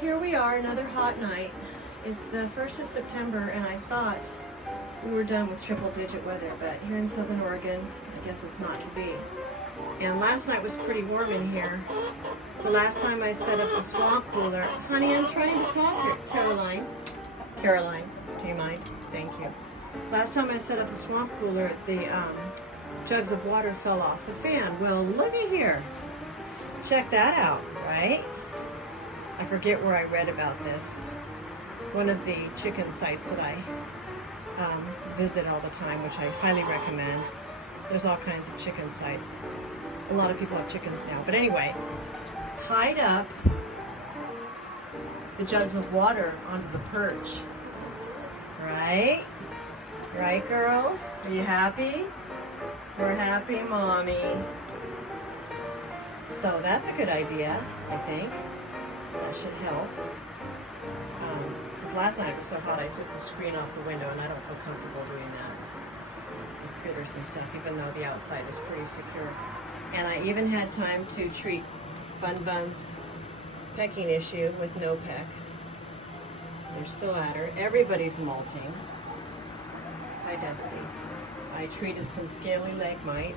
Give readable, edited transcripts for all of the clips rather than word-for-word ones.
here we are, another hot night. It's the 1st of September, and I thought we were done with triple-digit weather, but here in Southern Oregon, I guess it's not to be. And last night was pretty warm in here. The last time I set up the swamp cooler, honey, I'm trying to talk here. Caroline, do you mind? Thank you. Last time I set up the swamp cooler, the jugs of water fell off the fan. Well, looky here. Check that out, right? I forget where I read about this. One of the chicken sites that I visit all the time, which I highly recommend. There's all kinds of chicken sites. A lot of people have chickens now. But anyway, tied up the jugs of water onto the perch. Right? Right, girls? Are you happy? We're happy, Mommy. So that's a good idea, I think. That should help. Because last night it was so hot, I took the screen off the window, and I don't feel comfortable doing that with critters and stuff, even though the outside is pretty secure. And I even had time to treat Bun Bun's pecking issue with no peck. They're still at her. Everybody's molting. Hi, Dusty. I treated some scaly leg mite.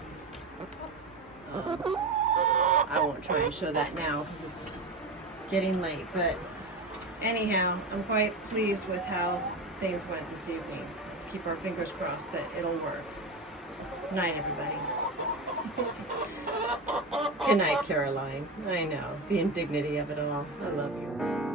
I won't try and show that now because it's getting late, but anyhow, I'm quite pleased with how things went this evening. Let's keep our fingers crossed that it'll work. Night, everybody. Good night, Caroline. I know, the indignity of it all. I love you.